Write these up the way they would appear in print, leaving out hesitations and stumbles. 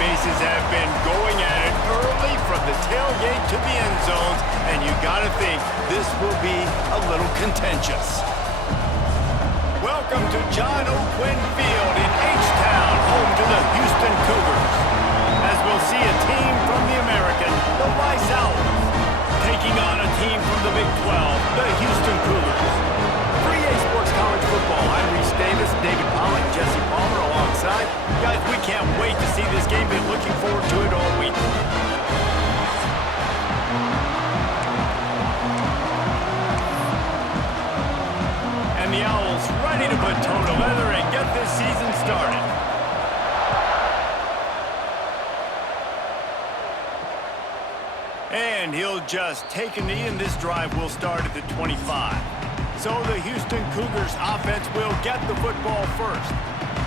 bases have been going at it early from the tailgate to the end zones, and you got to think this will be a little contentious. Welcome to John O'Quinn Field in H-Town, home to the Houston Cougars. As we'll see a team from the American, the Rice Owls, taking on a team from the Big 12, the Houston Cougars. For EA Sports College Football, I'm Reese Davis, David Pollock, Jesse Palmer alongside. Guys, we can't wait to see this game. Been looking forward to it all week. And the Owls ready to put toe to leather and get this season started. And he'll just take a knee, and this drive will start at the 25. So the Houston Cougars offense will get the football first.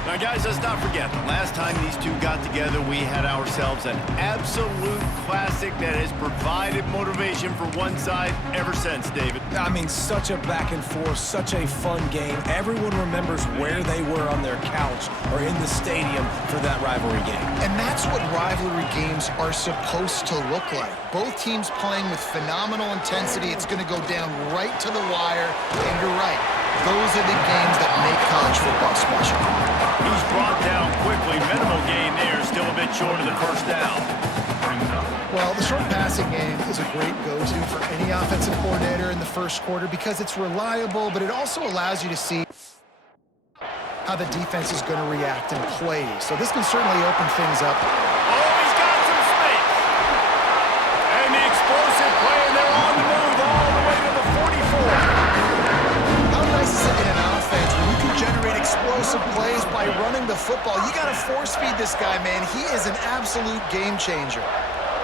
Now, guys, let's not forget, the last time these two got together, we had ourselves an absolute classic that has provided motivation for one side ever since, David. I mean, such a back and forth, such a fun game. Everyone remembers where they were on their couch or in the stadium for that rivalry game. And that's what rivalry games are supposed to look like. Both teams playing with phenomenal intensity. It's going to go down right to the wire, and you're right. Those are the games that make college football special. He's brought down quickly. Minimal gain there, still a bit short of the first down. Well, the short passing game is a great go-to for any offensive coordinator in the first quarter because it's reliable, but it also allows you to see how the defense is going to react and play. So this can certainly open things up. Oh, he's got some space. And the explosive play, and they're on the move all the way to the 44. How nice is it in an offense when you can generate explosive plays by running the football? You got to force-feed this guy, man. He is an absolute game changer.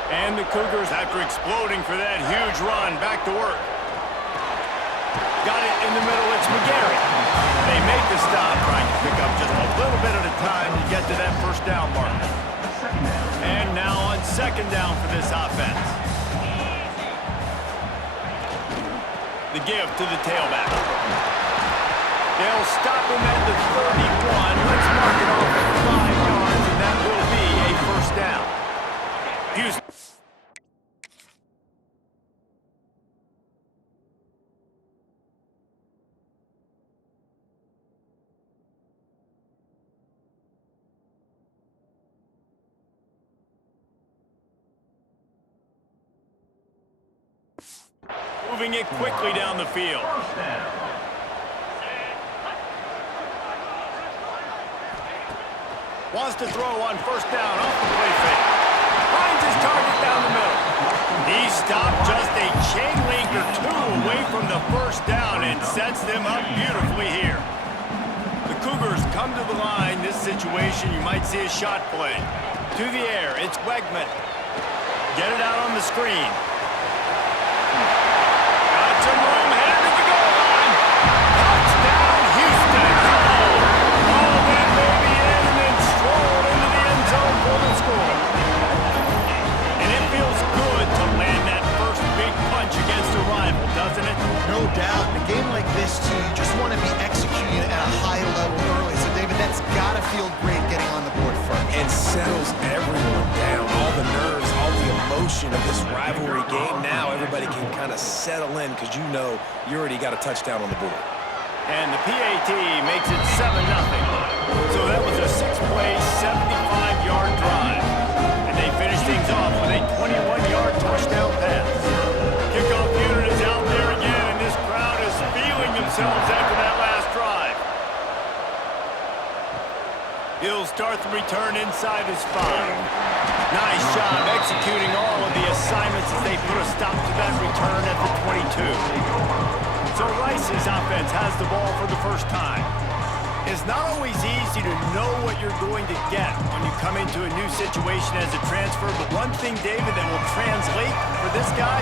And the Cougars, after exploding for that huge run, back to work. Got it in the middle, it's McGarry. They make the stop, trying to pick up just a little bit at a time to get to that first down mark. And now on second down for this offense. The give to the tailback. They'll stop him at the 31. Let's mark it off at 5 yards, and that will be a first down. Houston. Moving it quickly down the field. Wants to throw on first down off the play fake. Finds his target down the middle. He stopped just a chain link or two away from the first down and sets them up beautifully here. The Cougars come to the line. This situation, you might see a shot play. To the air, it's Wegman. Get it out on the screen. Got some room, headed to the goal line. Touchdown, Houston. All that baby in and then strolled into the end zone for the score. And it feels good to land that first big punch against a rival, doesn't it? No doubt. In a game like this, too, you just want to be executing at a high level early. So, David, that's got to feel great getting on the board first. And settles everyone down. All the nerves, all the emotion of this rivalry game. Now everybody can kind of settle in because you know you already got a touchdown on the board. And the PAT makes it 7-0. So that was a 6-play, 75-yard drive. And they finish things off with a 21-yard touchdown pass. Kickoff unit is out there again, and this crowd is feeling themselves after that last drive. He'll start the return inside his 5. Nice job executing all of the assignments as they put a stop to that return at the 22. So Rice's offense has the ball for the first time. It's not always easy to know what you're going to get when you come into a new situation as a transfer, but one thing, David, that will translate for this guy,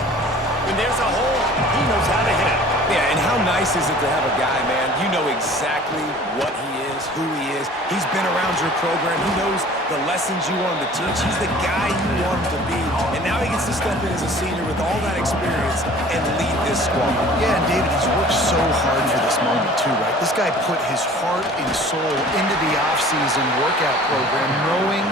when there's a hole, he knows how to hit it. Yeah, and how nice is it to have a guy, man, you know exactly what he is, who he is. He's been around your program. He knows the lessons you want him to teach. He's the guy you want him to be. And now he gets to step in as a senior with all that experience and lead this squad. Yeah, and David, he's worked so hard for this moment too, right? This guy put his heart and soul into the offseason workout program, knowing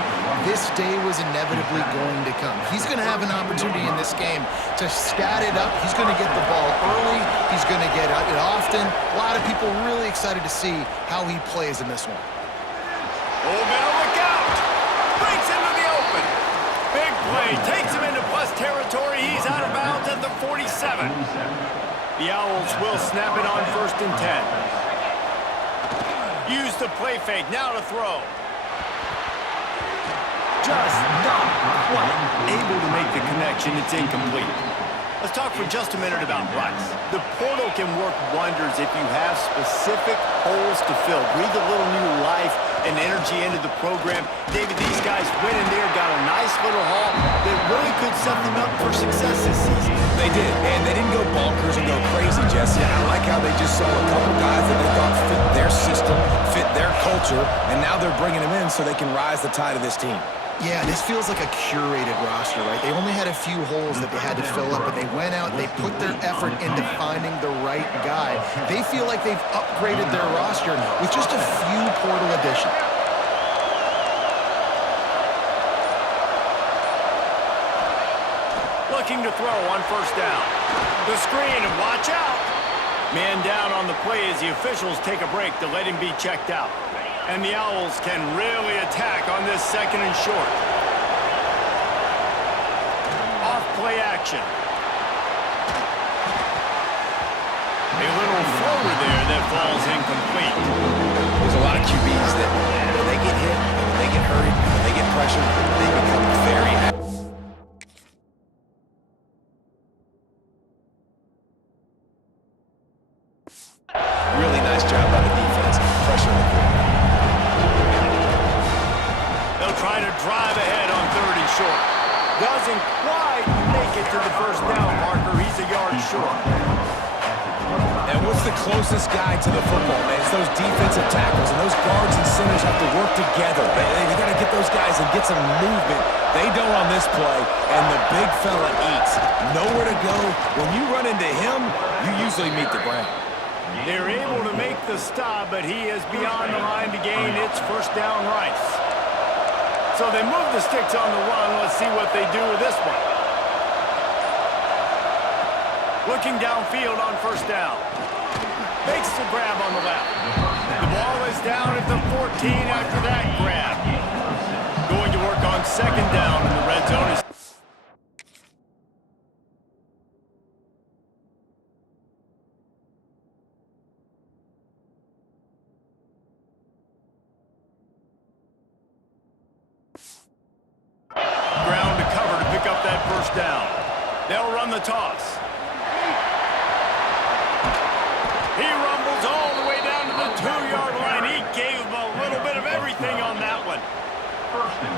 this day was inevitably going to come. He's going to have an opportunity in this game to stat it up. He's going to get the ball early. He's going to get it often. A lot of people really excited to see how he plays in this one. Oh, better look out! Breaks into the open. Big play. Takes him into plus territory. He's out of bounds at the 47. The Owls will snap it on 1st and 10. Use the play fake. Now to throw. Just not quite able to make the connection. It's incomplete. Let's talk for just a minute about Rice. The portal can work wonders if you have specific holes to fill. Breathe a little new life and energy into the program. David, these guys went in there, got a nice little haul that really could set them up for success this season. They did, and they didn't go bonkers and go crazy, Jesse. I like how they just saw a couple guys that they thought fit their system, fit their culture, and now they're bringing them in so they can rise the tide of this team. Yeah, this feels like a curated roster, right? They only had a few holes that they had to fill up, but they went out, they put their effort into finding the right guy. They feel like they've upgraded their roster with just a few portal additions. Looking to throw on 1st down. The screen, and watch out! Man down on the play as the officials take a break to let him be checked out. And the Owls can really attack on this 2nd and short. Off-play action. A little floater there that falls incomplete. There's a lot of QBs that when they get hit, when they get hurried, when they get pressured, they become very active. Really nice job by the defense. Pressure on the quarterback. They'll try to drive ahead on 3rd and short. Doesn't quite make it to the 1st down marker. He's a yard short. And what's the closest guy to the football, man? It's those defensive tackles, and those guards and centers have to work together. They got to get those guys and get some movement. They don't on this play, and the big fella eats. Nowhere to go. When you run into him, you usually meet the ground. They're able to make the stop, but he is beyond the line to gain. It's 1st down Rice. So they move the sticks on the run. Let's see what they do with this one. Looking downfield on 1st down. Makes the grab on the left. The ball is down at the 14 after that grab. Going to work on 2nd down in the red zone. Ground to cover to pick up that 1st down. They'll run the toss. He rumbles all the way down to the 2-yard line. He gave him a little bit of everything on that one.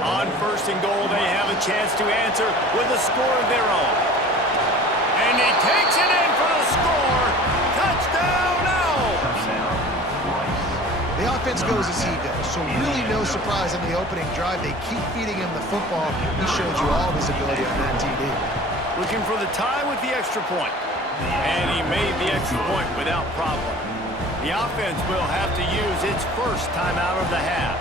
On 1st and goal, they have a chance to answer with a score of their own. And he takes it in for the score. Touchdown, Owls! The offense goes as he goes, so really no surprise in the opening drive. They keep feeding him the football. He showed you all of his ability on that TD. Looking for the tie with the extra point. And he made the extra point without problem. The offense will have to use its 1st timeout of the half.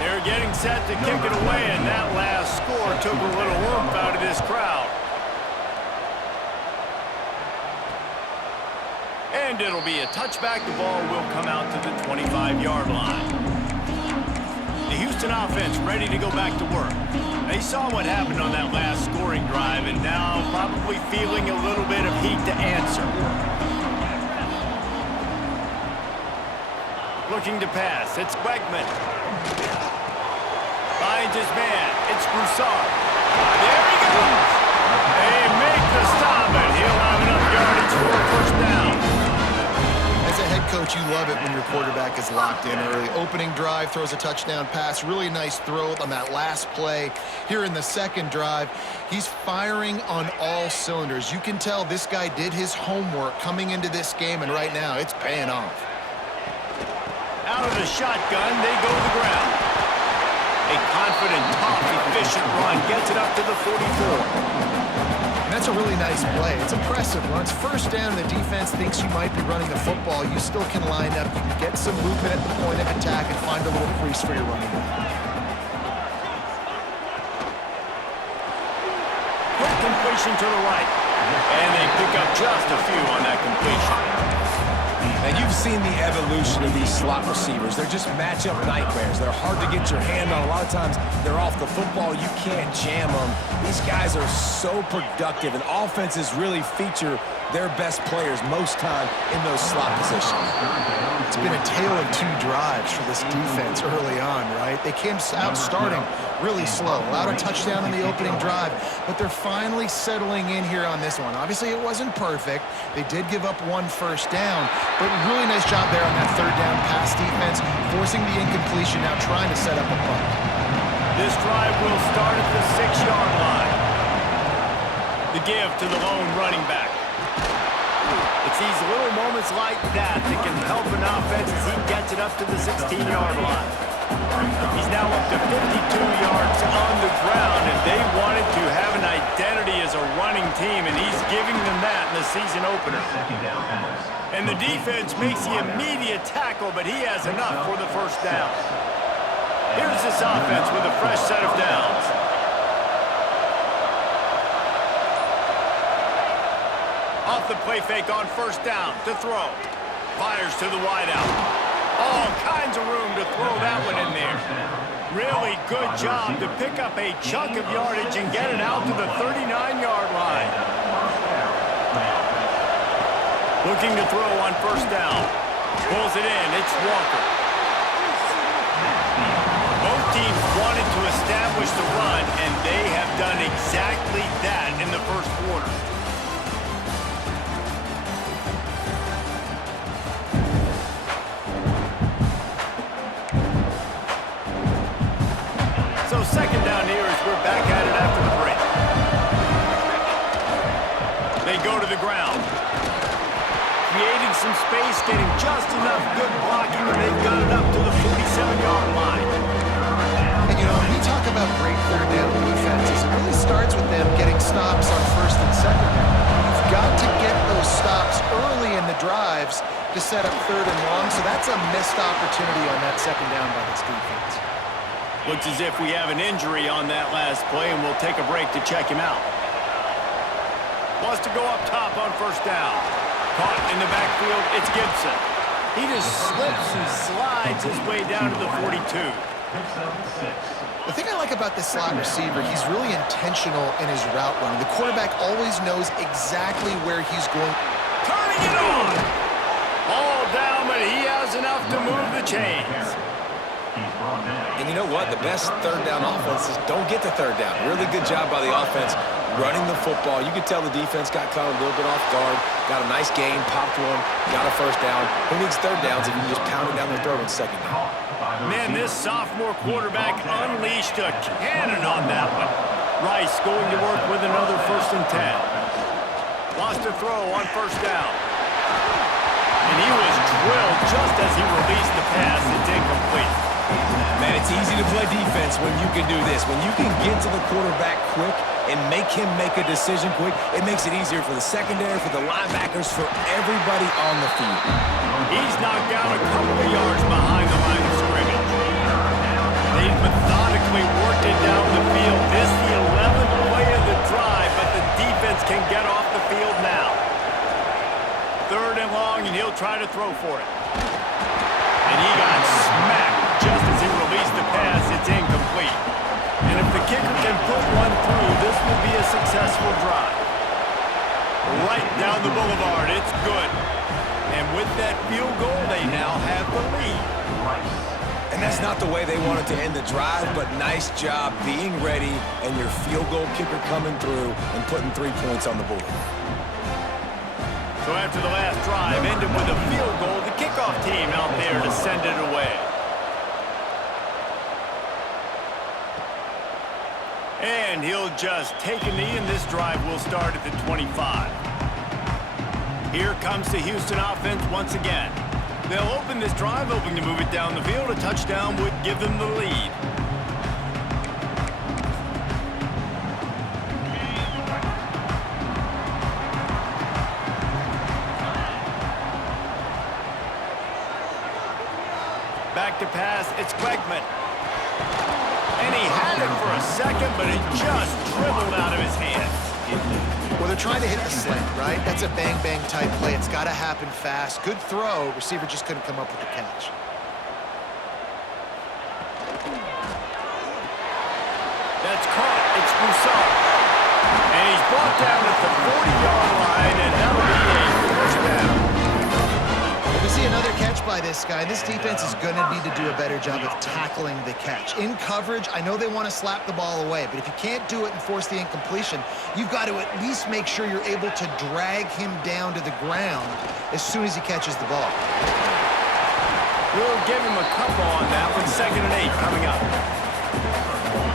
They're getting set to kick it away, and that last score took a little oomph out of this crowd. And it'll be a touchback. The ball will come out to the 25-yard line. The Houston offense ready to go back to work. They saw what happened on that last scoring drive, and now probably feeling a little bit of heat to answer. Looking to pass. It's Wegman. Finds his man. It's Broussard. There he goes. They make the stop, and he'll have enough yardage for a 1st down. As a head coach, you love it when your quarterback is locked in early. Opening drive, throws a touchdown pass. Really nice throw on that last play. Here in the 2nd drive, he's firing on all cylinders. You can tell this guy did his homework coming into this game, and right now it's paying off. Out of the shotgun, they go to the ground. A confident, tough, efficient run gets it up to the 44. And that's a really nice play. It's impressive. When it's first down and the defense thinks you might be running the football, you still can line up. You can get some movement at the point of attack and find a little crease for your running back. Quick completion to the right. And they pick up just a few on that completion. And you've seen the evolution of these slot receivers. They're just matchup nightmares. They're hard to get your hand on. A lot of times they're off the football. You can't jam them. These guys are so productive, and offenses really feature their best players most time in those slot positions. It's been a tale of two drives for this defense early on, right? They came out starting really slow, allowed a touchdown in the opening drive, but they're finally settling in here on this one. Obviously, it wasn't perfect. They did give up one first down, but really nice job there on that third down pass defense, forcing the incompletion, now trying to set up a punt. This drive will start at the 6-yard line. The give to the lone running back. It's these little moments like that that can help an offense as he gets it up to the 16-yard line. He's now up to 52 yards on the ground, and they wanted to have an identity as a running team, and he's giving them that in the season opener. And the defense makes the immediate tackle, but he has enough for the first down. Here's this offense with a fresh set of downs. Off the play fake on first down to throw. Fires to the wideout. All kinds of room to throw that one in there. Really good job to pick up a chunk of yardage and get it out to the 39-yard line. Looking to throw on first down. Pulls it in. It's Walker. Both teams wanted to establish the run, and they have done exactly that in the first quarter. So second down here as we're back at it after the break. They go to the ground. Creating some space, getting just enough good blocking, and they've got it up to the 47-yard line. And, you know, when we talk about great third down defenses, it really starts with them getting stops on first and second down. You've got to get those stops early in the drives to set up third and long, so that's a missed opportunity on that second down by this defense. Looks as if we have an injury on that last play, and we'll take a break to check him out. Wants to go up top on first down. Caught in the backfield, it's Gibson. He just slips and slides his way down to the 42. The thing I like about this slot receiver, he's really intentional in his route running. The quarterback always knows exactly where he's going. Turning it on! All down, but he has enough to move the chains. And you know what? The best third down offenses don't get to third down. Really good job by the offense running the football. You could tell the defense got caught a little bit off guard. Got a nice gain, popped one, got a first down. Who needs third downs if you can just pound it down their throat in second down? Man, this sophomore quarterback unleashed a cannon on that one. Rice going to work with another 1st and 10. Lost a throw on first down. And he was drilled just as he released the pass. It's incomplete. Man, it's easy to play defense when you can do this. When you can get to the quarterback quick and make him make a decision quick, it makes it easier for the secondary, for the linebackers, for everybody on the field. He's knocked down a couple of yards behind the line of scrimmage. They've methodically worked it down the field. This is the 11th play of the drive, but the defense can get off the field now. Third and long, and he'll try to throw for it. And he got smacked just as he released the pass. It's incomplete. And if the kicker can put one through, this will be a successful drive. Right down the boulevard, it's good. And with that field goal, they now have the lead. And that's not the way they wanted to end the drive, but nice job being ready and your field goal kicker coming through and putting 3 points on the board. So after the last drive ended with a field goal, the kickoff team out there to send it away. And he'll just take a knee, and this drive will start at the 25. Here comes the Houston offense once again. They'll open this drive, hoping to move it down the field. A touchdown would give them the lead. Back to pass, it's Quegman. And he had it for a second, but it just dribbled out of his hands. Well, they're trying to hit the slant, right? That's a bang-bang type play. It's got to happen fast. Good throw. Receiver just couldn't come up with the catch. That's caught. It's Broussard. And he's brought down at the 40-yard line, and that'll be a first down. We see another catch by this guy. This defense is going to need to do a better job of tackling the catch. In coverage, I know they want to slap the ball away, but if you can't do it and force the incompletion, you've got to at least make sure you're able to drag him down to the ground as soon as he catches the ball. We'll give him a couple on that one. 2nd and 8 coming up.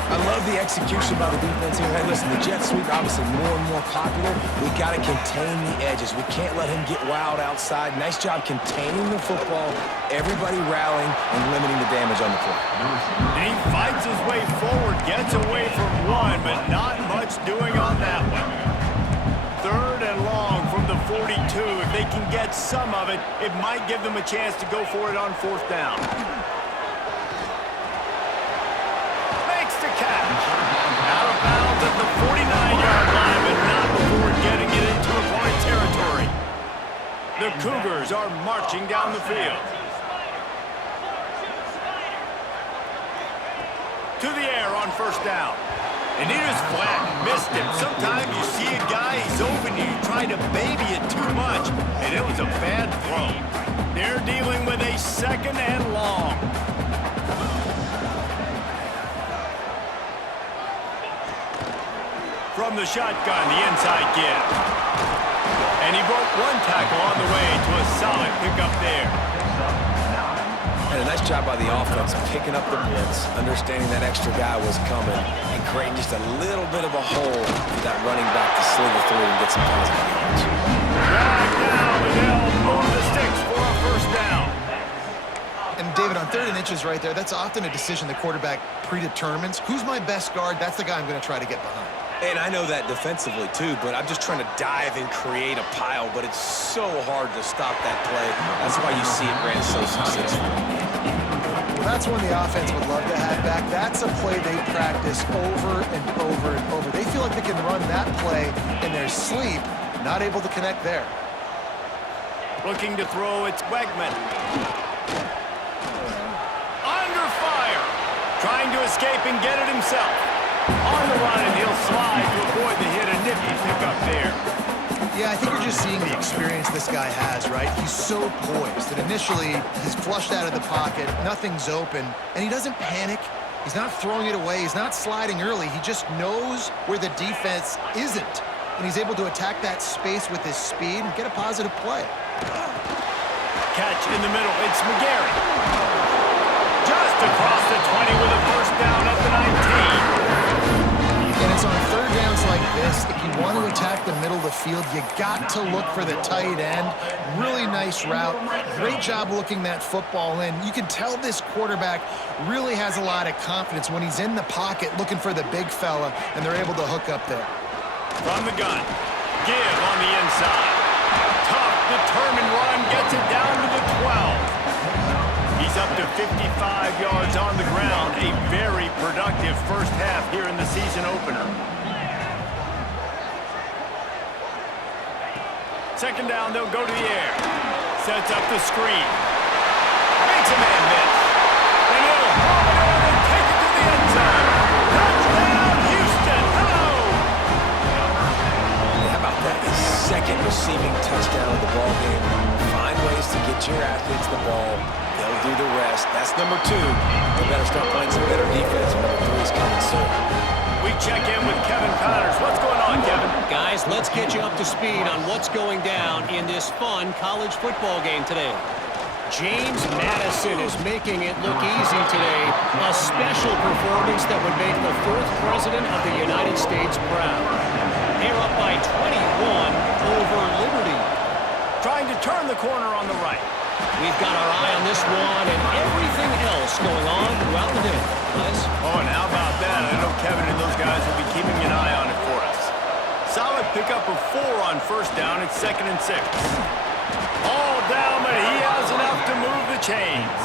I love the execution by the defense here. Hey, listen, the jet sweep obviously more and more popular. We got to contain the edges. We can't let him get wild outside. Nice job containing the football, everybody rallying and limiting the damage on the play. And he fights his way forward, gets away from one, but not much doing on that one. 3rd and long from the 42. If they can get some of it, it might give them a chance to go for it on 4th down. Catch. Out of bounds at the 49-yard line, but not before getting it into opponent territory. The Cougars are marching down the field. To the air on 1st down. And it is flat. Missed him. Sometimes you see a guy, he's open, and you try to baby it too much, and it was a bad throw. They're dealing with a 2nd and long. From the shotgun, the inside give. And he broke one tackle on the way to a solid pickup there. And a nice job by the offense picking up the blitz, understanding that extra guy was coming, and creating just a little bit of a hole for that running back to slither through and get some positive yards. Right now, they'll move the sticks for a 1st down. And David, on 3rd and inches right there, that's often a decision the quarterback predetermines. Who's my best guard? That's the guy I'm going to try to get behind. And I know that defensively, too, but I'm just trying to dive and create a pile, but it's so hard to stop that play. That's why you see it ran so successful. Well, that's when the offense would love to have back. That's a play they practice over and over and over. They feel like they can run that play in their sleep, not able to connect there. Looking to throw, it's Wegman. Under fire. Trying to escape and get it himself. On the run, and he'll slide to avoid the hit. A nifty pickup there. Yeah, I think you're just seeing the experience this guy has, right? He's so poised that initially he's flushed out of the pocket, nothing's open, and he doesn't panic. He's not throwing it away. He's not sliding early. He just knows where the defense isn't, and he's able to attack that space with his speed and get a positive play. Catch in the middle. It's McGarry. Just across the 20 with a 1st down at the 19. And it's on 3rd downs like this, if you want to attack the middle of the field, you got to look for the tight end. Really nice route. Great job looking that football in. You can tell this quarterback really has a lot of confidence when he's in the pocket looking for the big fella, and they're able to hook up there. From the gun. Give on the inside. Tough, determined run. Gets it down to the 12. He's up to 55 yards on the ground. A very productive 1st half here in the season opener. 2nd down, they'll go to the air. Sets up the screen. Makes a man miss. And he'll haul it in and take it to the end zone. Touchdown, Houston. Hello. How about that? His 2nd receiving touchdown of the ball game. Find ways to get your athletes the ball. They'll do the rest. That's number 2. They better start playing some better defense. Number 3 is coming soon. We check in with Kevin Connors. What's going on, Kevin? Guys, let's get you up to speed on what's going down in this fun college football game today. James Madison is making it look easy today. A special performance that would make the 4th president of the United States proud. They're up by 21 over Liberty. Trying to turn the corner on the right. We've got our eye on this one and everything else going on throughout the day. Guys? Oh, and how about that? I know Kevin and those guys will be keeping an eye on it for us. Solid pickup of 4 on 1st down. It's 2nd and 6. All down, but he has enough to move the chains.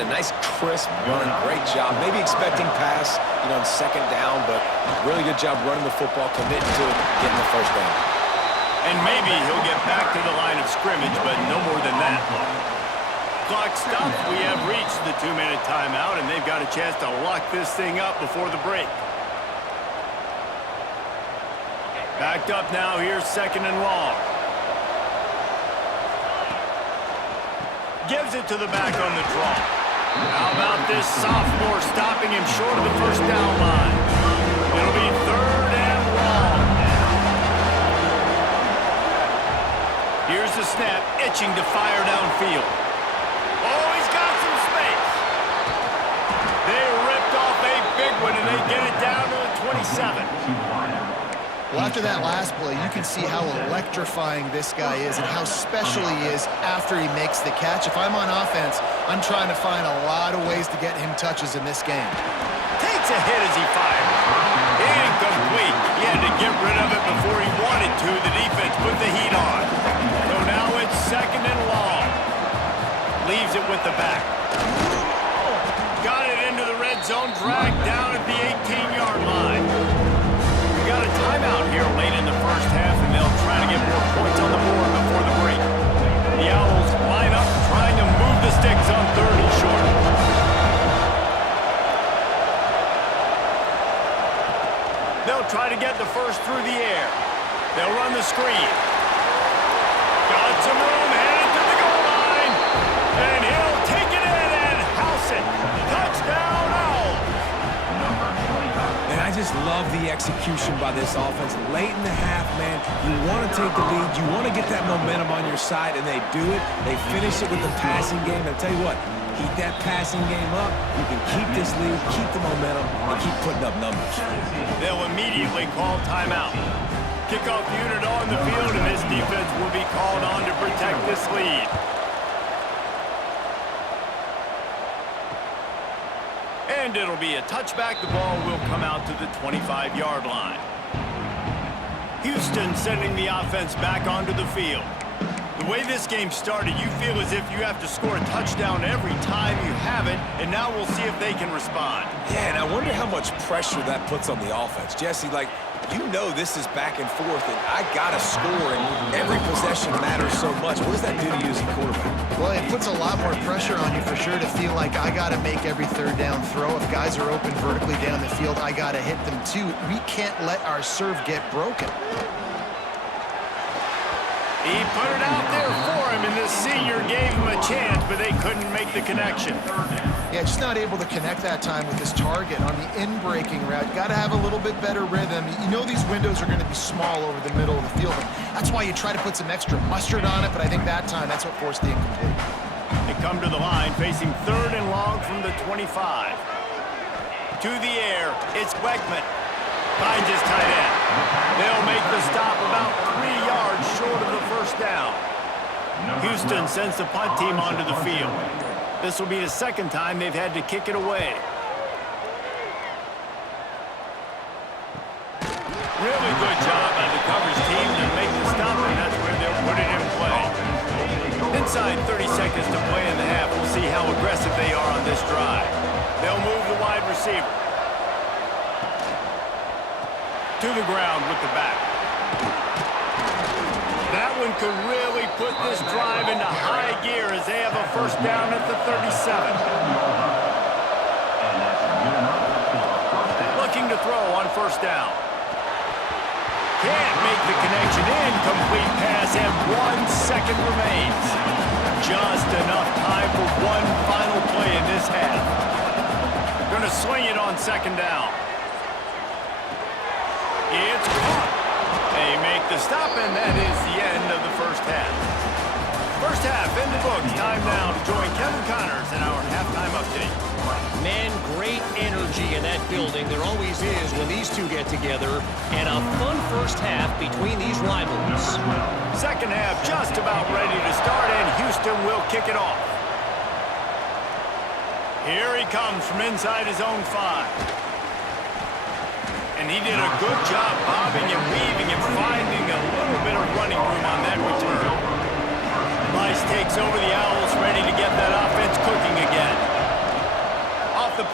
man. A nice, crisp run. Great job. Maybe expecting pass, on second down, but really good job running the football, committing to getting the first down. And maybe he'll get back to the line of scrimmage, but no more than that. Clock stopped. We have reached the 2-minute timeout, and they've got a chance to lock this thing up before the break. Backed up now. Here's 2nd and long. Gives it to the back on the draw. How about this sophomore stopping him short of the first down line? It'll be 3rd and long. Here's the snap, itching to fire downfield. Oh, he's got some space. They ripped off a big one, and they get it down to the 27. Well, after that last play, you can see how electrifying this guy is and how special he is after he makes the catch. If I'm on offense, I'm trying to find a lot of ways to get him touches in this game. Takes a hit as he fires. Incomplete. He had to get rid of it before he wanted to. The defense put the heat on. So now it's 2nd and long. Leaves it with the back. Got it into the red zone, dragged down at the 18-yard line. Got a timeout here late in the first half, and they'll try to get more points on the board before the break. The Owls line up, trying to move the sticks on 3rd and short. They'll try to get the first through the air. They'll run the screen. Got some room, headed to the goal line. And he'll take it in and house it. Touchdown, Owls. And I just love the execution by this offense. Late in the half, man, you want to take the lead. You want to get that momentum on your side, and they do it. They finish it with the passing game. And I'll tell you what, keep that passing game up. You can keep this lead, keep the momentum, and keep putting up numbers. They'll immediately call timeout. Kickoff unit on the field, and this defense will be called on to protect this lead. And it'll be a touchback. The ball will come out to the 25-yard line. Houston sending the offense back onto the field. The way this game started, you feel as if you have to score a touchdown every time you have it, and now we'll see if they can respond. Yeah, and I wonder how much pressure that puts on the offense. Jesse, this is back and forth, and I got to score, and every possession matters so much. What does that do to you as a quarterback? Well, it puts a lot more pressure on you for sure to feel like I got to make every 3rd down throw. If guys are open vertically down the field, I got to hit them too. We can't let our serve get broken. He put it out there for him, and the senior gave him a chance, but they couldn't make the connection. Yeah, just not able to connect that time with his target on the in-breaking route. Got to have a little bit better rhythm. You know these windows are going to be small over the middle of the field. That's why you try to put some extra mustard on it, but I think that time that's what forced the incomplete. They come to the line, facing 3rd and long from the 25. To the air, it's Weckman. Finds his tight end. They'll make the stop about 3 yards short of the first down. Houston sends the punt team onto the field. This will be the 2nd time they've had to kick it away. Really good job by the coverage team to make the stop, and that's where they'll put it in play. Inside 30 seconds to play in the half. We'll see how aggressive they are on this drive. They'll move the wide receiver to the ground with the back. That one could really put this drive into high gear as they have a first down at the 37. Looking to throw on first down. Can't make the connection. Incomplete pass, and 1 second remains. Just enough time for one final play in this half. Going to swing it on 2nd down. It's caught. They make the stop, and that is the end of the first half. First half in the books. Time now to join Kevin Connors in our halftime update. Man, great energy in that building. There always is when these two get together. And a fun first half between these rivals. Second half just about ready to start, and Houston will kick it off. Here he comes from inside his own 5. And he did a good job bobbing and weaving and finding a little bit of running room on that return. Rice takes over the Owls, ready to get that offense cooking again.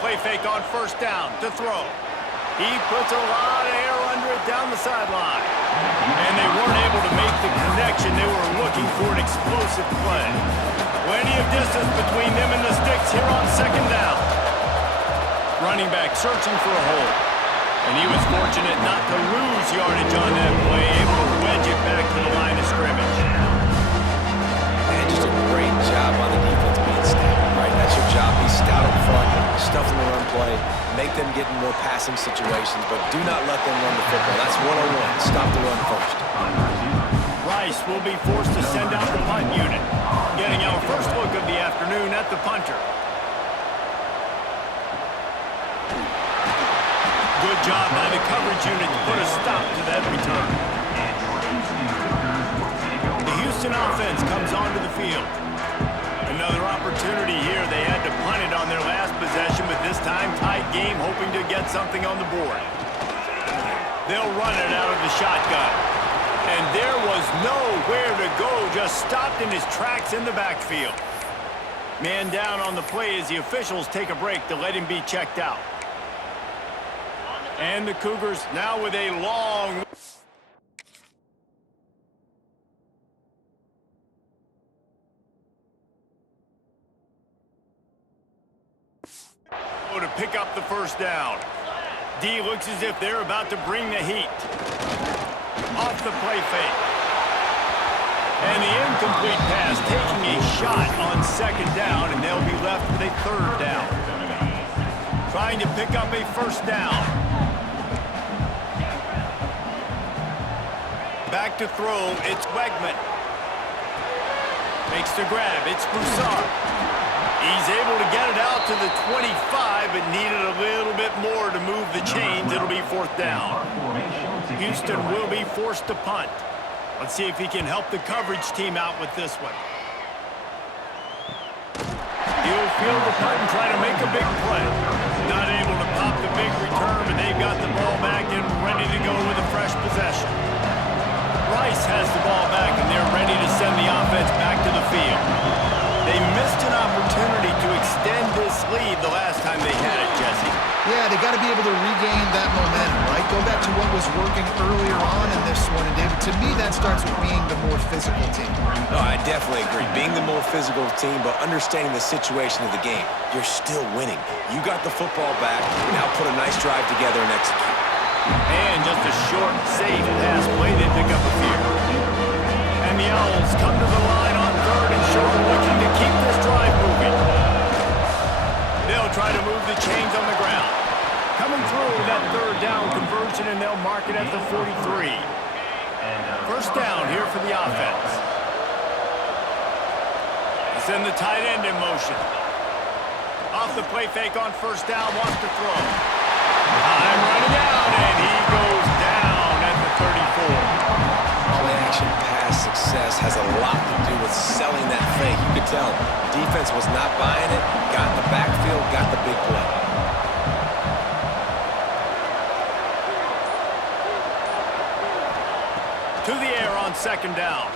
play fake on first down to throw. He puts a lot of air under it down the sideline. And they weren't able to make the connection. They were looking for an explosive play. Plenty of distance between them and the sticks here on second down. Running back searching for a hole. And he was fortunate not to lose yardage on that play, able to wedge it back to the line of scrimmage. And just a great job on the defense being stout, right? That's your job. Be stout up front, stuff in the run play, make them get in more passing situations, but do not let them run the football. That's 101. Stop the run first. Rice will be forced to send out the punt unit. Getting our first look of the afternoon at the punter. Good job by the coverage unit to put a stop to that return. The Houston offense comes onto the field. Another opportunity here. They had to punt it on their last possession, but this time tight game, hoping to get something on the board. They'll run it out of the shotgun. And there was nowhere to go, just stopped in his tracks in the backfield. Man down on the play as the officials take a break to let him be checked out. And the Cougars now with a long... to pick up the first down. D looks as if they're about to bring the heat. Off the play fake. And the incomplete pass taking a shot on second down, and they'll be left with a third down. Trying to pick up a first down. Back to throw, it's Wegman. Makes the grab, it's Broussard. He's able to get it out to the 25, but needed a little bit more to move the chains. It'll be fourth down. Houston will be forced to punt. Let's see if he can help the coverage team out with this one. He'll field the punt and try to make a big play. Not able to pop the big return, but they've got the ball back and ready to go with a fresh possession. Rice has the ball back, and they're ready to send the offense back to the field. They missed an opportunity to extend this lead the last time they had it, Jesse. Yeah, they got to be able to regain that momentum, right? Go back to what was working earlier on in this one. And, David, to me, that starts with being the more physical team. No, I definitely agree. Being the more physical team, but understanding the situation of the game. You're still winning. You got the football back. Now put a nice drive together and execute. And just a short, safe pass play. They pick up a few. And the Owls come to the line on third and short, looking to keep this drive moving. They'll try to move the chains on the ground. Coming through that third down conversion, and they'll mark it at the 43. First down here for the offense. They send the tight end in motion. Off the play fake on first down, wants to throw. Time running out, and he goes down at the 34. Play-action pass success has a lot to do with selling that fake. You could tell defense was not buying it, got in the backfield, got the big play. To the air on second down.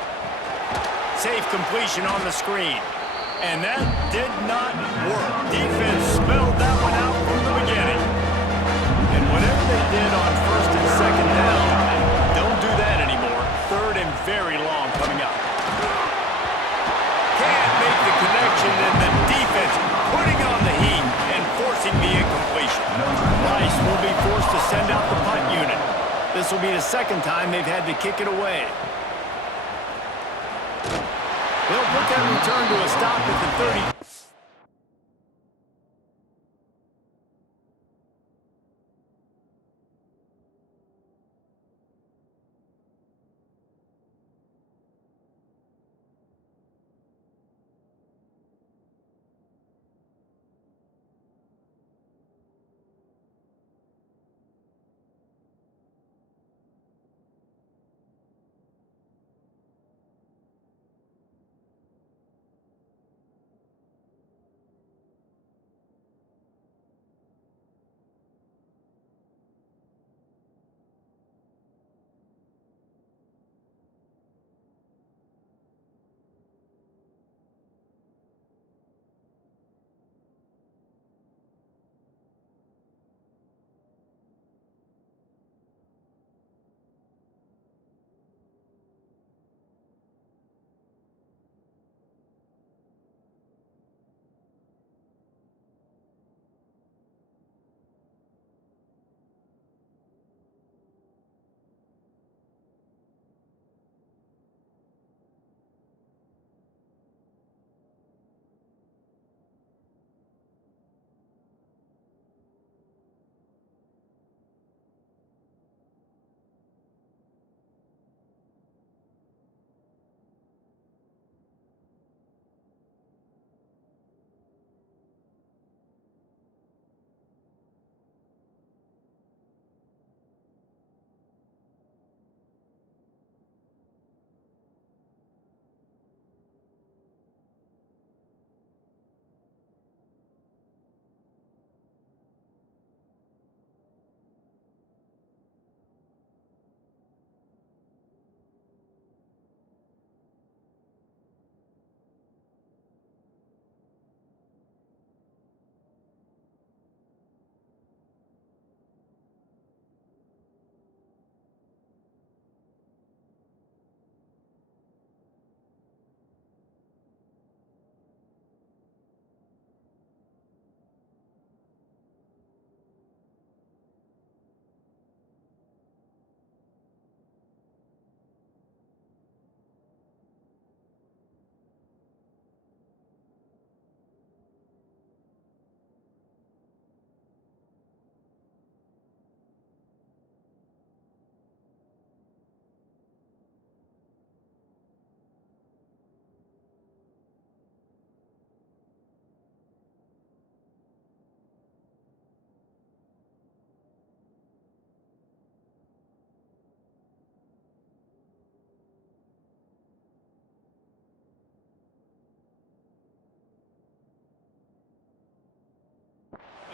Safe completion on the screen. And that did not work. Defense spelled that one out from the beginning. And whatever they did on first and second down, don't do that anymore. Third and very long coming up. Can't make the connection, and the defense putting on the heat and forcing the incompletion. Rice will be forced to send out the punt unit. This will be the second time they've had to kick it away. They'll put that return to a stop at the 30.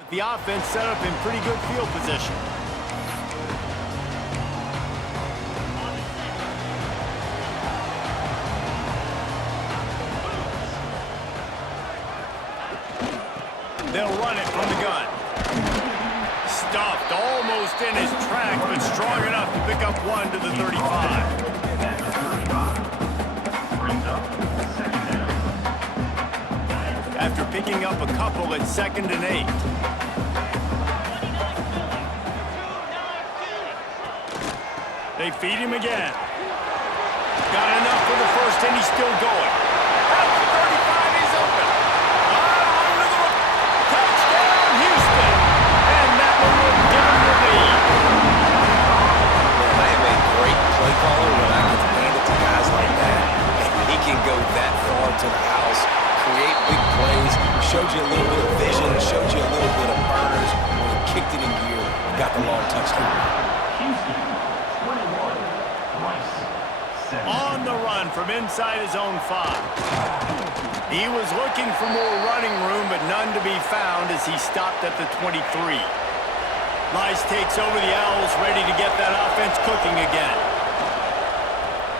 the offense set up in pretty good field position. They'll run it from the gun. Stuffed almost in his track, but strong enough to pick up one to the 35. After picking up a couple at 2nd and 8. They feed him again. Got enough for the first, and he's still going. At the 35, he's open. Touchdown, Houston. And that one will give him the lead. Man, I am a great play caller when I can hand it to guys like that. And he can go that far to the house, create big plays, showed you a little bit of vision, showed you a little bit of burners. When he kicked it in gear, he got the long touchdown. On the run from inside his own 5. He was looking for more running room, but none to be found as he stopped at the 23. Rice takes over the Owls, ready to get that offense cooking again.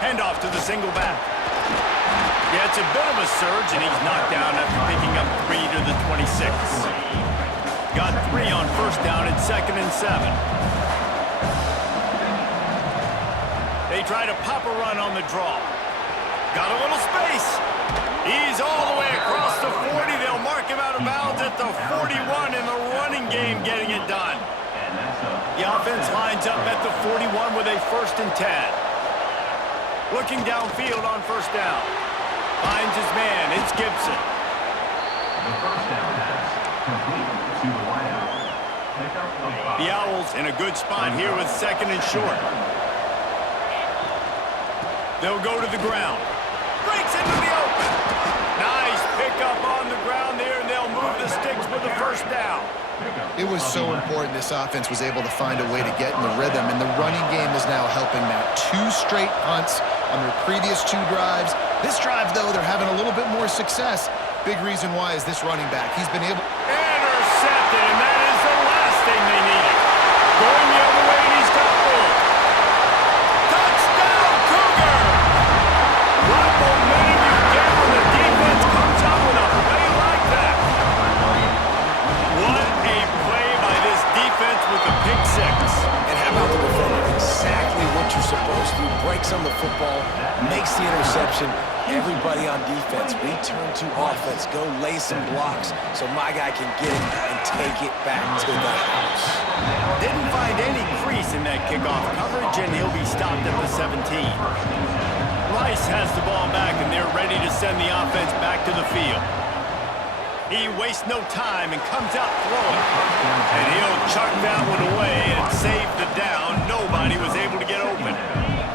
Handoff to the single back. Yeah, it's a bit of a surge, and he's knocked down after picking up 3 to the 26. Got 3 on first down at 2nd and 7. They try to pop a run on the draw. Got a little space. He's all the way across the 40. They'll mark him out of bounds at the 41 in the running game, getting it done. The offense lines up at the 41 with a 1st and 10. Looking downfield on first down. Finds his man. It's Gibson. The Owls in a good spot here with 2nd and short. They'll go to the ground. Breaks into the open. Nice pickup on the ground there, and they'll move the sticks with the first down. It was so important this offense was able to find a way to get in the rhythm, and the running game is now helping now. 2 straight punts on their previous 2 drives. This drive, though, they're having a little bit more success. Big reason why is this running back. He's been able... Intercepted, and that is the last thing they needed. Going the other way, and he's got room. Touchdown, Cougar! What momentum you get when the defense comes out with a play like that. What a play by this defense with the pick 6. And how about the defender? Exactly what you're supposed to do. Breaks on the football, makes the interception. Everybody on defense, return to offense. Go lay some blocks so my guy can get it and take it back to the house. Didn't find any crease in that kickoff coverage, and he'll be stopped at the 17. Rice has the ball back, and they're ready to send the offense back to the field. He wastes no time and comes out throwing. And he'll chuck that one away and save the down. Nobody was able to get open.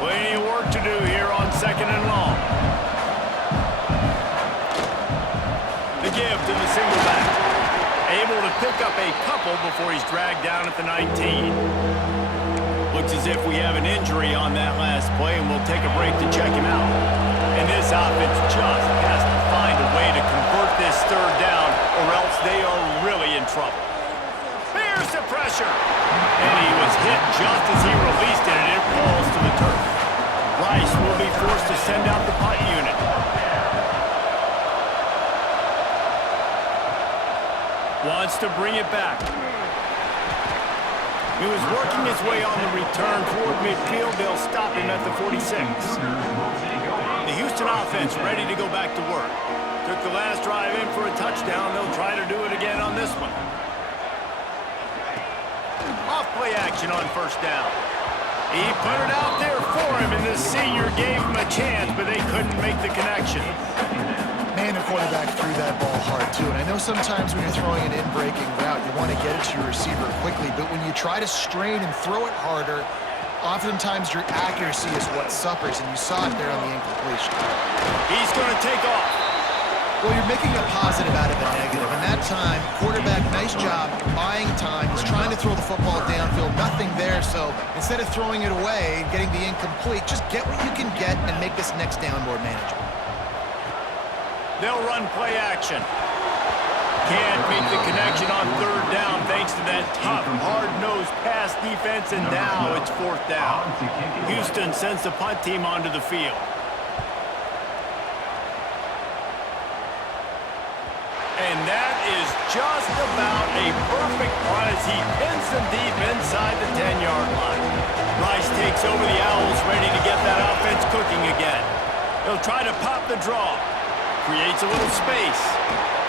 Plenty of work to do here on 2nd and long. The give to the single back. Able to pick up a couple before he's dragged down at the 19. Looks as if we have an injury on that last play, and we'll take a break to check him out. And this offense just has to find a way to convert this 3rd down, or else they are really in trouble. There's the pressure. And he was hit just as he released it, and it falls to the turf. Rice will be forced to send out the punt unit. Wants to bring it back. He was working his way on the return toward midfield. They'll stop him at the 46. The Houston offense ready to go back to work. Took the last drive in for a touchdown. They'll try to do it again on this one. Off-play action on first down. He put it out there for him, and the senior gave him a chance, but they couldn't make the connection. Man, the quarterback threw that ball hard, too. And I know sometimes when you're throwing an in-breaking route, you want to get it to your receiver quickly. But when you try to strain and throw it harder, oftentimes your accuracy is what suffers. And you saw it there on the incompletion. He's going to take off. Well, you're making a positive out of a negative. And that time, quarterback, nice job, buying time. He's trying to throw the football downfield. Nothing there. So instead of throwing it away and getting the incomplete, just get what you can get and make this next down more manageable. They'll run play action. Can't make the connection on third down thanks to that tough, hard-nosed pass defense, and now it's fourth down. Houston sends the punt team onto the field. And that is just about a perfect punt as he pins them deep inside the 10-yard line. Rice takes over the Owls, ready to get that offense cooking again. He'll try to pop the draw. Creates a little space.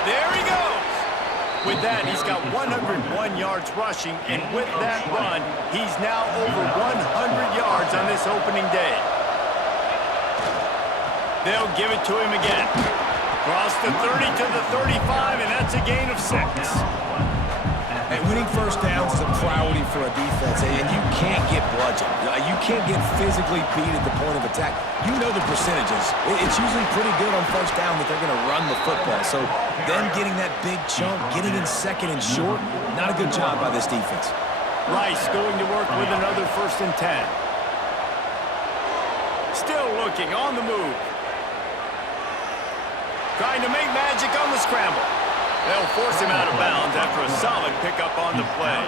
There he goes. With that, he's got 101 yards rushing, and with that run, he's now over 100 yards on this opening day. They'll give it to him again. Cross the 30 to the 35, and that's a gain of 6. And winning first downs is a priority for a defense, and you can't get bludgeoned. You can't get physically beat at the point of attack. You know the percentages. It's usually pretty good on first down that they're going to run the football. So them getting that big chunk, getting in second and short, not a good job by this defense. Rice going to work with another 1st and 10. Still looking on the move. Trying to make magic on the scramble. They'll force him out of bounds after a solid pickup on the play.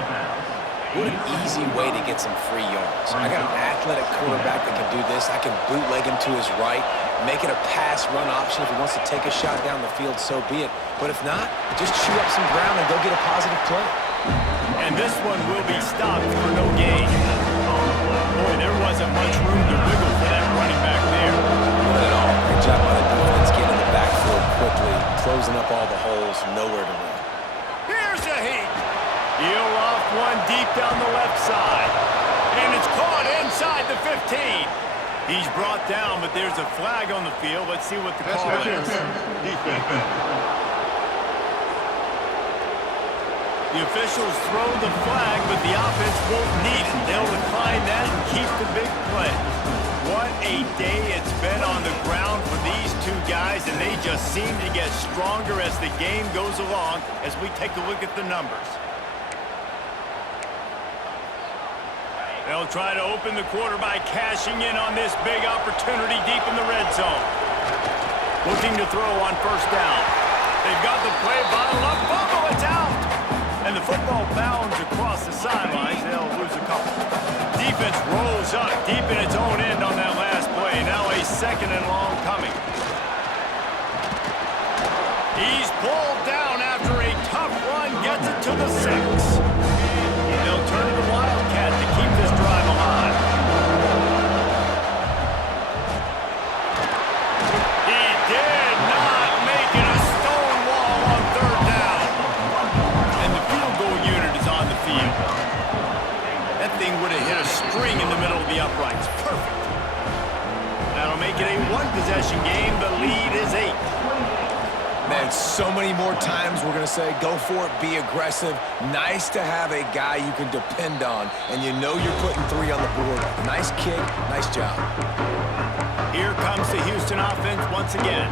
What an easy way to get some free yards. I got an athletic quarterback that can do this. I can bootleg him to his right, make it a pass-run option. If he wants to take a shot down the field, so be it. But if not, just chew up some ground and go get a positive play. And this one will be stopped for no gain. Boy, there wasn't much room to wiggle for that running back there. Not at all. Great job by the defense getting in the backfield quickly, closing up all the holes, nowhere to run. Here's a heat. He'll off one deep down the left side. And it's caught inside the 15. He's brought down, but there's a flag on the field. Let's see what the call is. The officials throw the flag, but the offense won't need it. They'll decline that and keep the big play. What a day it's been on the ground for these two guys, and they just seem to get stronger as the game goes along as we take a look at the numbers. They'll try to open the quarter by cashing in on this big opportunity deep in the red zone. Looking to throw on first down. They've got the play bottled up. Fumble, it's out! And the football bounds across the sidelines. They'll lose a couple. Defense rolls up deep in its own end on that last play. Now a 2nd and long coming. He's pulled down after a tough run. Gets it to the 6. They'll turn to the Wildcat to keep this drive alive. He did not make it a stone wall on 3rd down. And the field goal unit is on the field. That thing would have hit a string in the middle of the uprights. Perfect. That'll make it a 1-possession game. The lead is 8. Man, so many more times we're going to say, go for it, be aggressive. Nice to have a guy you can depend on, and you know you're putting 3 on the board. Nice kick, nice job. Here comes the Houston offense once again.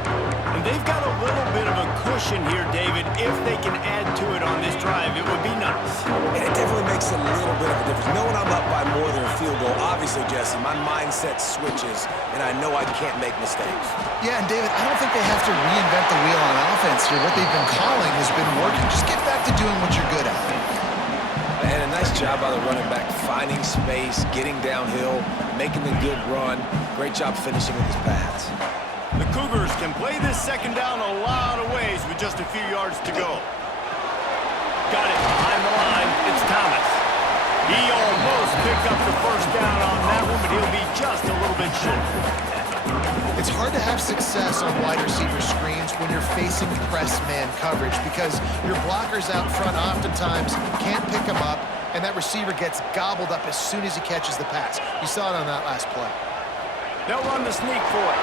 And they've got a little bit of a cushion here, David. If they can add to it on this drive, it would be nice. And it definitely makes a little bit of a difference. Knowing I'm up by more than a field goal, obviously, Jesse, my mindset switches, and I know I can't make mistakes. Yeah, and David, I don't think they have to reinvent the wheel on offense here. What they've been calling has been working. Just get back to doing what you're good at. And a nice job by the running back, finding space, getting downhill, making the good run. Great job finishing with his pads. The Cougars can play this 2nd down a lot of ways with just a few yards to go. Got it behind the line. It's Thomas. He almost picked up the 1st down on that one, but he'll be just a little bit short. It's hard to have success on wide receiver screens when you're facing press man coverage because your blockers out front oftentimes can't pick him up, and that receiver gets gobbled up as soon as he catches the pass. You saw it on that last play. They'll run the sneak for it.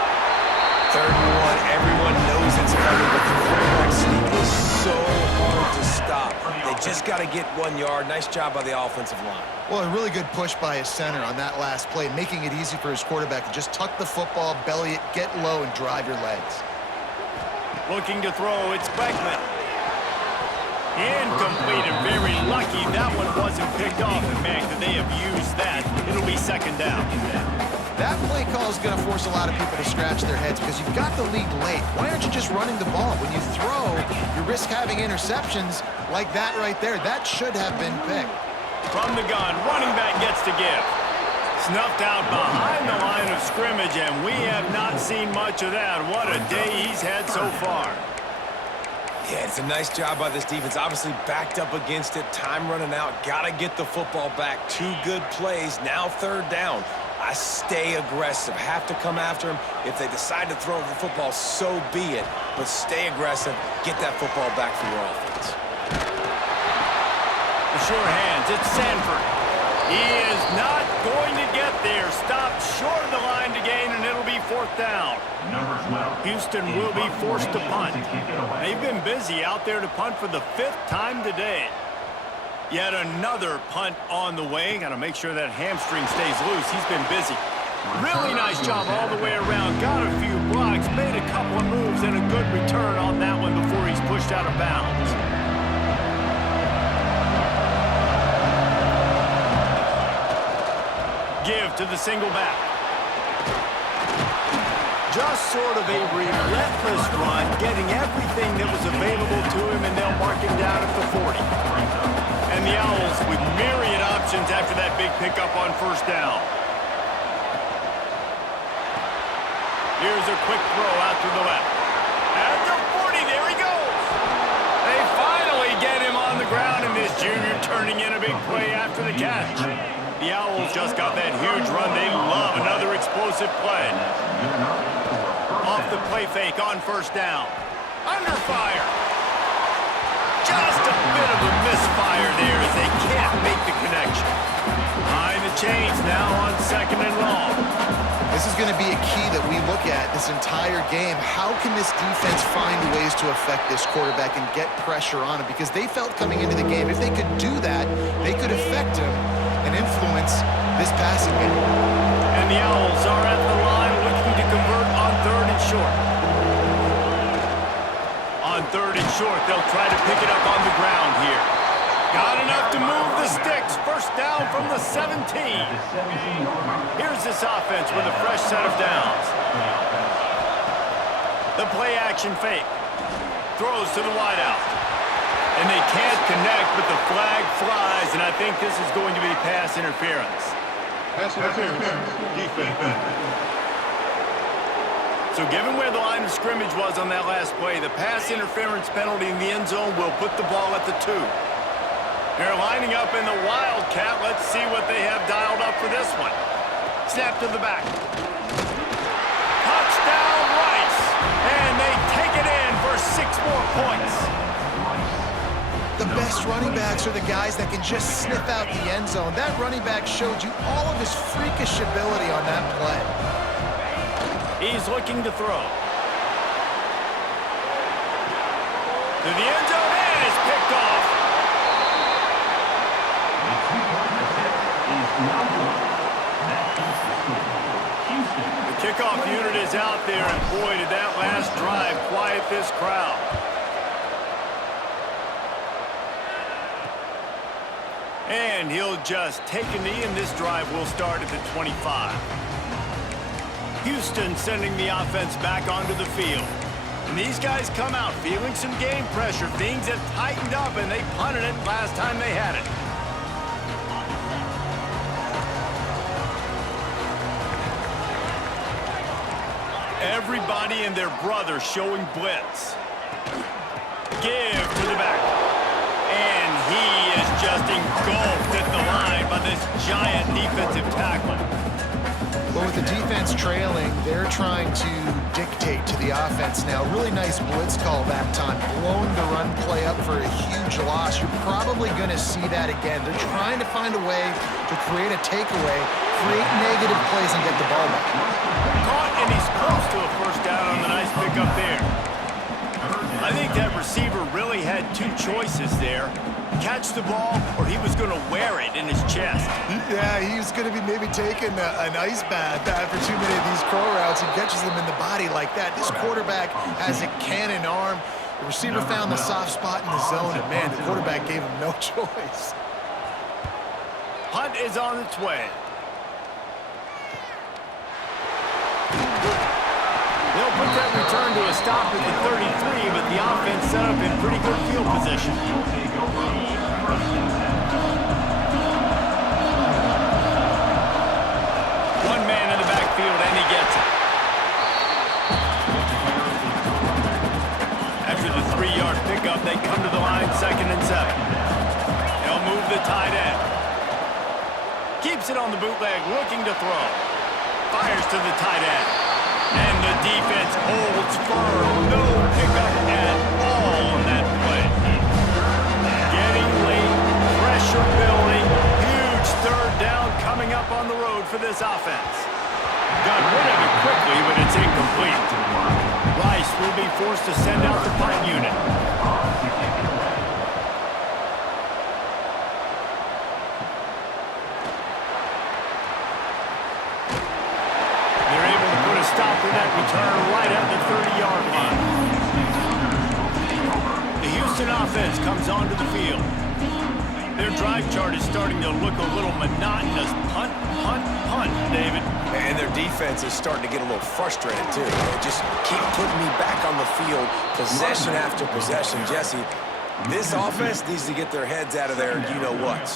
3rd and 1, everyone knows it's coming, but the quarterback sneak is so hard to stop. They just got to get 1 yard. Nice job by the offensive line. Well, a really good push by his center on that last play, making it easy for his quarterback to just tuck the football, belly it, get low, and drive your legs. Looking to throw, it's Beckman. Incomplete and very lucky that one wasn't picked off. And man, could they have used that. It'll be 2nd down. That play call is going to force a lot of people to scratch their heads because you've got the lead late. Why aren't you just running the ball? When you throw, you risk having interceptions like that right there. That should have been picked. From the gun, running back gets to give. Snuffed out behind the line of scrimmage, and we have not seen much of that. What a day he's had so far. Yeah, it's a nice job by this defense. Obviously backed up against it. Time running out. Got to get the football back. 2 good plays. Now 3rd down. I stay aggressive. Have to come after him. If they decide to throw the football, so be it. But stay aggressive. Get that football back for your offense. The sure hands. It's Sanford. He is not going to get there. Stopped short of the line to gain, and it'll be 4th down. Houston will be forced to punt. They've been busy out there to punt for the 5th time today. Yet another punt on the way. Got to make sure that hamstring stays loose. He's been busy. Really nice job all the way around. Got a few blocks, made a couple of moves, and a good return on that one before he's pushed out of bounds. Give to the single back. Just sort of a relentless run, getting everything that was available to him, and they'll mark him down at the 40. And the Owls with myriad options after that big pickup on 1st down. Here's a quick throw out to the left. At the 40, there he goes. They finally get him on the ground, and this junior turning in a big play after the catch. The Owls just got that huge run. They love another explosive play. Off the play fake on 1st down. Under fire. Just a bit of a misfire there as they can't make the connection. Behind the chains now on 2nd and long. This is going to be a key that we look at this entire game. How can this defense find ways to affect this quarterback and get pressure on him? Because they felt coming into the game, if they could do that, they could affect him and influence this passing game. And the Owls are at the line looking to convert on 3rd and short. On 3rd and short, they'll try to pick it up on the ground here. Got enough to move the sticks. 1st down from the 17. Here's this offense with a fresh set of downs. The play action fake. Throws to the wideout. And they can't connect, but the flag flies, and I think this is going to be pass interference. Pass interference. Defense. So given where the line of scrimmage was on that last play, the pass interference penalty in the end zone will put the ball at the 2. They're lining up in the Wildcat. Let's see what they have dialed up for this one. Snap to the back. Touchdown, Rice. And they take it in for 6 more points. The best running backs are the guys that can just sniff out the end zone. That running back showed you all of his freakish ability on that play. He's looking to throw. To the end zone, and it's picked off. The kickoff unit is out there, and boy, did that last drive quiet this crowd. And he'll just take a knee, and this drive will start at the 25. Houston sending the offense back onto the field. And these guys come out feeling some game pressure. Things have tightened up, and they punted it last time they had it. Everybody and their brother showing blitz. Give to the back. And he is just engulfed at the line by this giant defensive tackle. Well, with the defense trailing, they're trying to dictate to the offense now. Really nice blitz call that time, blowing the run play up for a huge loss. You're probably going to see that again. They're trying to find a way to create a takeaway, create negative plays, and get the ball back. Caught, and he's close to a 1st down on the nice pickup there. I think that receiver really had 2 choices there. Catch the ball, or he was going to wear it in his chest. Yeah, he was going to be maybe taking an ice bath after too many of these crow routes. He catches them in the body like that. This quarterback has a cannon arm. The receiver found the soft spot in the zone, and man, the quarterback gave him no choice. Hunt is on its way. They'll put that return to a stop at the 33, but the offense set up in pretty good field position. One man in the backfield, and he gets it. After the 3-yard pickup, they come to the line, 2nd and 7. They'll move the tight end. Keeps it on the bootleg, looking to throw. Fires to the tight end. And the defense holds firm. No pickup at all on that play. Getting late, pressure building. Huge 3rd down coming up on the road for this offense. Got rid of it quickly, but it's incomplete. Rice will be forced to send out the punt unit. Stop for that return right at the 30-yard line. The Houston offense comes onto the field. Their drive chart is starting to look a little monotonous. Punt, punt, punt, David. And their defense is starting to get a little frustrated, too. They just keep putting me back on the field, possession after possession. Jesse, this offense needs to get their heads out of there, you-know-what.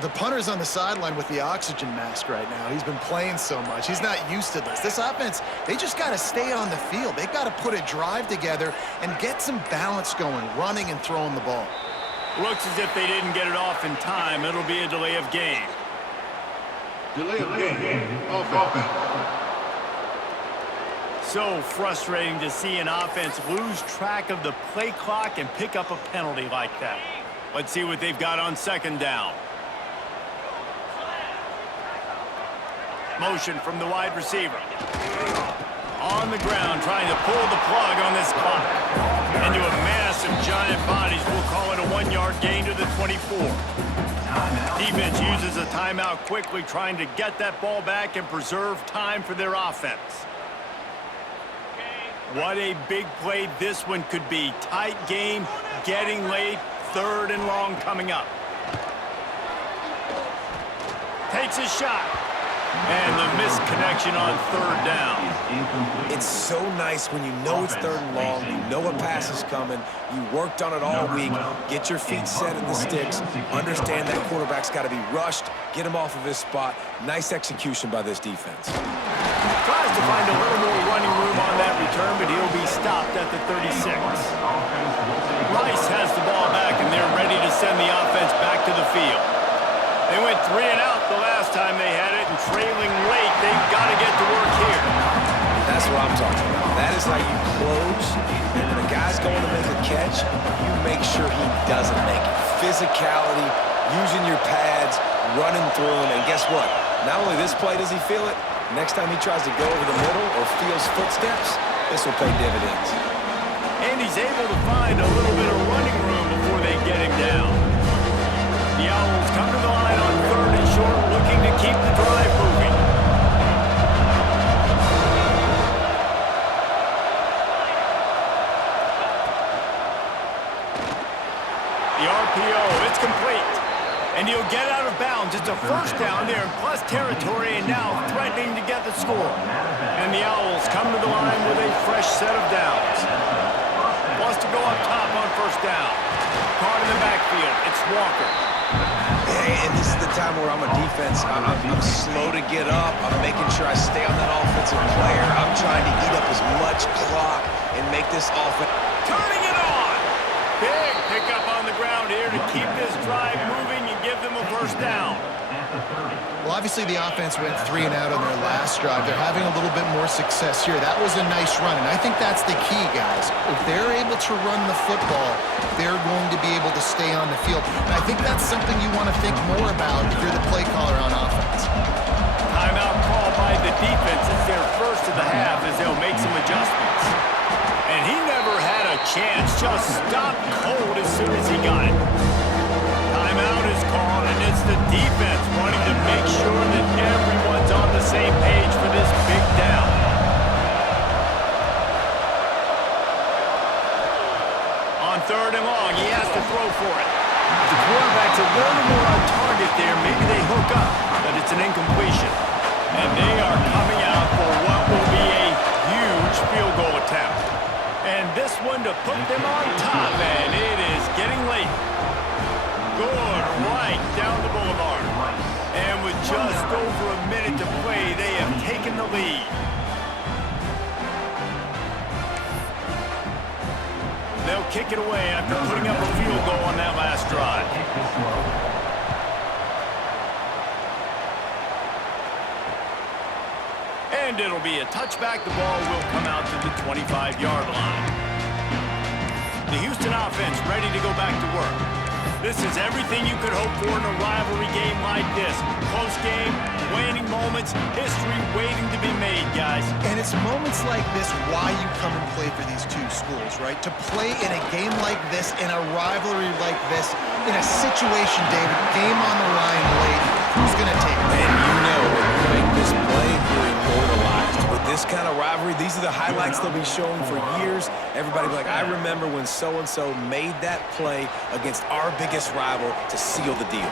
The punter's on the sideline with the oxygen mask right now. He's been playing so much. He's not used to this. This offense, they just got to stay on the field. They've got to put a drive together and get some balance going, running and throwing the ball. Looks as if they didn't get it off in time. It'll be a delay of game. Delay of game. Offense. So frustrating to see an offense lose track of the play clock and pick up a penalty like that. Let's see what they've got on 2nd down. Motion from the wide receiver. On the ground, trying to pull the plug on this clock. Into a massive giant bodies, we'll call it a 1-yard gain to the 24. Defense uses a timeout quickly, trying to get that ball back and preserve time for their offense. What a big play this one could be. Tight game, getting late, 3rd and long coming up. Takes a shot. And the missed connection on 3rd down. It's so nice when you know it's 3rd and long, you know a pass is coming, you worked on it all week, get your feet set in the sticks, understand that quarterback's got to be rushed, get him off of his spot. Nice execution by this defense. Tries to find a little more running room on that return, but he'll be stopped at the 36. Rice has the ball back, and they're ready to send the offense back to the field. They went 3 and out the last time they had it, and trailing late, they've got to get to work here. That's what I'm talking about. That is how you close, and when a guy's going to make a catch, you make sure he doesn't make it. Physicality, using your pads, running through him, and guess what? Not only this play does he feel it, next time he tries to go over the middle or feels footsteps, this will pay dividends. And he's able to find a little bit of running room before they get him down. The Owls come to the line on 3rd and short, looking to keep the drive moving. The RPO, it's complete. And he'll get out of bounds. It's a 1st down there in plus territory, and now threatening to get the score. And the Owls come to the line with a fresh set of downs. Wants to go up top on 1st down. Caught in the backfield. It's Walker. Hey, and this is the time where I'm a defense. I'm slow to get up. I'm making sure I stay on that offensive player. I'm trying to eat up as much clock and make this offense. Turning it on. Big pickup on the ground here to keep this drive moving and give them a 1st down. Well, obviously the offense went 3 and out on their last drive. They're having a little bit more success here. That was a nice run, and I think that's the key, guys. If they're able to run the football, they're going to be able to stay on the field. And I think that's something you want to think more about if you're the play caller on offense. Timeout call by the defense. It's their 1st of the half as they'll make some adjustments. And he never had a chance. Just stopped cold as soon as he got it. Timeout is called, and it's the defense wanting to make sure that everyone's on the same page for this big down. On 3rd and long, he has to throw for it. The quarterback's a little more on target there. Maybe they hook up, but it's an incompletion. And they are coming out for what will be a goal attempt. And this one to put them on top, and it is getting late. Good right down the boulevard. And with just over a minute to play, they have taken the lead. They'll kick it away after putting up a field goal on that last drive. And it'll be a touchback. The ball will come out to the 25-yard line. The Houston offense ready to go back to work. This is everything you could hope for in a rivalry game like this. Close game, waning moments, history waiting to be made, guys. And it's moments like this why you come and play for these two schools, right? To play in a game like this, in a rivalry like this, in a situation, David, game on the line late, who's going to take it? And you know, when you make this play, you're immortalized. With this kind of rivalry, these are the highlights they'll be showing for years. Everybody will be like, I remember when so-and-so made that play against our biggest rival to seal the deal.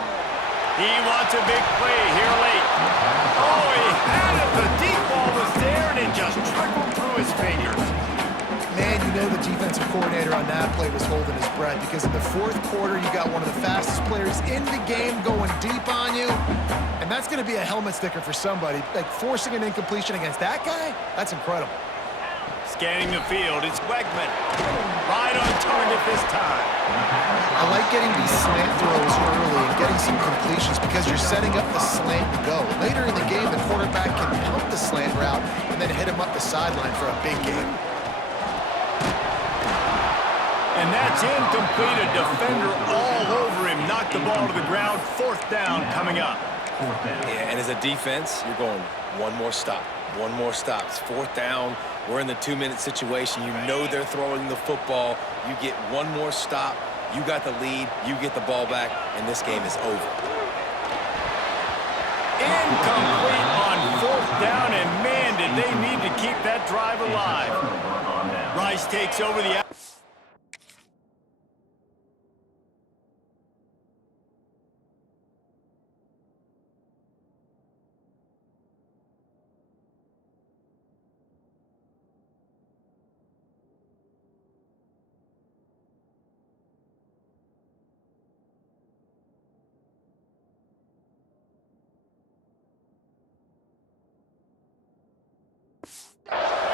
He wants a big play here late. Oh, he had it. The deep ball was there, and it just trickled through his fingers. Man, you know the defensive coordinator on that play was holding his breath because in the fourth quarter, you got one of the fastest players in the game going deep on you, and that's going to be a helmet sticker for somebody. Like, forcing an incompletion against that guy, that's incredible. Scanning the field, it's Wegman. Right on target this time. I like getting these slant throws early and getting some completions because you're setting up the slant to go. Later in the game, the quarterback can pump the slant route and then hit him up the sideline for a big game. And that's incomplete. A defender all over him. Knocked the ball to the ground. Fourth down coming up. Yeah, and as a defense, you're going one more stop. One more stop. It's fourth down. We're in the 2-minute situation. You know they're throwing the football. You get one more stop. You got the lead. You get the ball back, and this game is over. Incomplete on fourth down, and man, did they need to keep that drive alive. Rice takes over the...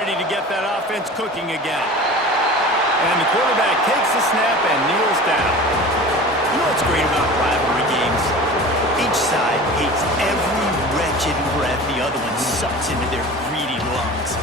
Ready to get that offense cooking again. And the quarterback takes the snap and kneels down. You know what's great about rivalry games? Each side hates every wretched breath the other one sucks into their greedy lungs.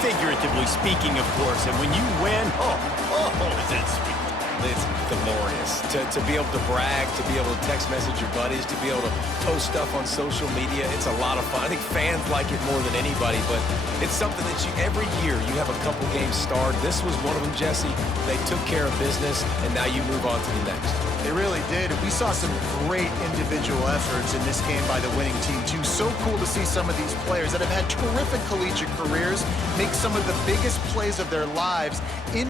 Figuratively speaking, of course. And when you win, is that sweet. It's glorious. To be able to brag, to be able to text message your buddies, to be able to post stuff on social media, it's a lot of fun. I think fans like it more than anybody, but it's something that every year you have a couple games starred. This was one of them, Jesse. They took care of business, and now you move on to the next. They really did. We saw some great individual efforts in this game by the winning team, too. So cool to see some of these players that have had terrific collegiate careers make some of the biggest plays of their lives in